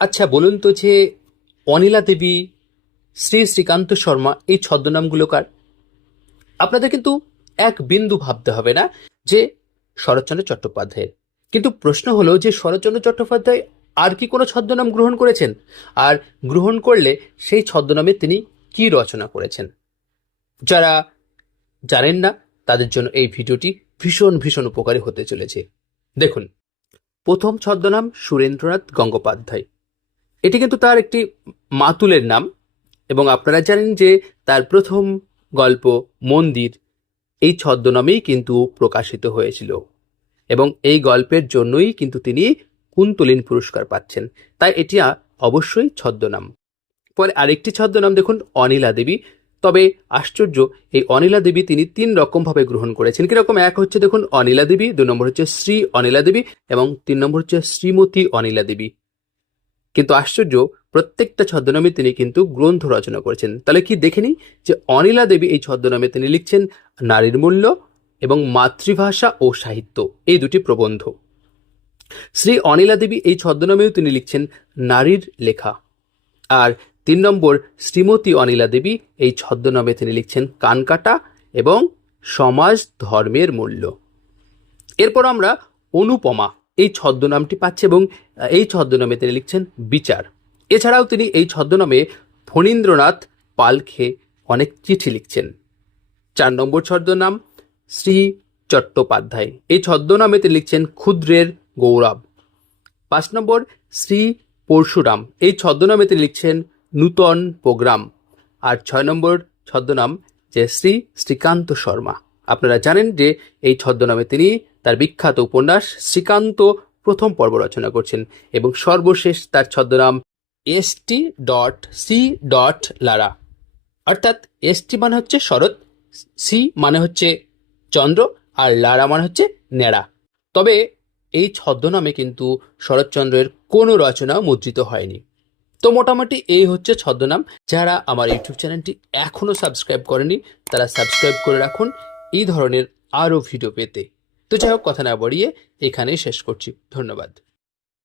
আচ্ছা বলুন তো যে অনিলা দেবী, শ্রী শ্রীকান্ত শর্মা, এই ছদ্মনামগুলো কার? আপনাদের কিন্তু এক বিন্দু ভাবতে হবে না যে শরৎচন্দ্র চট্টোপাধ্যায়ের। কিন্তু প্রশ্ন হলো যে শরৎচন্দ্র চট্টোপাধ্যায় আর কি কোনো ছদ্মনাম গ্রহণ করেছেন? আর গ্রহণ করলে সেই ছদ্মনামে তিনি কি রচনা করেছেন? যারা জানেন না, তাদের জন্য এই ভিডিওটি ভীষণ ভীষণ উপকারী হতে চলেছে। দেখুন, প্রথম ছদ্মনাম সুরেন্দ্রনাথ গঙ্গোপাধ্যায়। এটি কিন্তু তার একটি মাতুলের নাম, এবং আপনারা জানেন যে তার প্রথম গল্প মন্দির এই ছদ্মনামেই কিন্তু প্রকাশিত হয়েছিল। এবং এই গল্পের জন্যই কিন্তু তিনি কুন্তলিন পুরস্কার পাচ্ছেন। তাই এটি অবশ্যই ছদ্মনাম। পরে আরেকটি ছদ্মনাম দেখুন, অনিলা দেবী। তবে আশ্চর্য, এই অনিলা দেবী তিনি তিন রকমভাবে গ্রহণ করেছেন। কীরকম? এক হচ্ছে দেখুন, অনিলা দেবী দুই নম্বর হচ্ছে শ্রী অনিলা দেবী, এবং তিন নম্বর হচ্ছে শ্রীমতী অনিলা দেবী। কিন্তু আশ্চর্য, প্রত্যেকটা ছদ্মনামে তিনি কিন্তু গ্রন্থ রচনা করেছেন। তাহলে কি দেখে নিই যে অনিলা দেবী এই ছদ্মনামে তিনি লিখছেন নারীর মূল্য এবং মাতৃভাষা ও সাহিত্য। এই দুটি প্রবন্ধ। শ্রী অনিলা দেবী এই ছদ্মনামেও তিনি লিখছেন নারীর লেখা। আর তিন নম্বর, শ্রীমতী অনিলা দেবী এই ছদ্মনামে তিনি লিখছেন কানকাটা এবং সমাজ ধর্মের মূল্য। এরপর আমরা অনুপমা এই ছদ্মনামটি পাচ্ছি এবং এই ছদ্মনামে তিনি লিখছেন বিচার। এছাড়াও তিনি এই ছদ্মনামে ফণীন্দ্রনাথ পালকে অনেক চিঠি লিখছেন। চার নম্বর ছদ্মনাম শ্রী চট্টোপাধ্যায়। এই ছদ্মনামে তিনি লিখছেন ক্ষুদ্রের গৌরব। পাঁচ নম্বর শ্রী পরশুরাম। এই ছদ্মনামে তিনি লিখছেন নূতন প্রোগ্রাম। আর ছয় নম্বর ছদ্মনাম যে শ্রী শ্রীকান্ত শর্মা। আপনারা জানেন যে এই ছদ্মনামে তিনি তার বিখ্যাত উপন্যাস শ্রীকান্ত প্রথম পর্ব রচনা করছেন এবং সর্বশেষ তার ছদ্মনাম S T dot C dot Lara. অর্থাৎ এস টি মানে হচ্ছে শরৎ, সি মানে হচ্ছে চন্দ্র আর লারা মানে হচ্ছে নেড়া তবে এই ছদ্মনামে কিন্তু শরৎচন্দ্রের কোনো রচনা মুদ্রিত হয়নি। তো মোটামুটি এই হচ্ছে ছদ্মনাম। যারা আমার ইউটিউব চ্যানেলটি এখনও সাবস্ক্রাইব করেনি, তারা সাবস্ক্রাইব করে রাখুন এই ধরনের আরও ভিডিও পেতে। তো যাই হোক, কথা না বাড়িয়ে এখানেই শেষ করছি। ধন্যবাদ।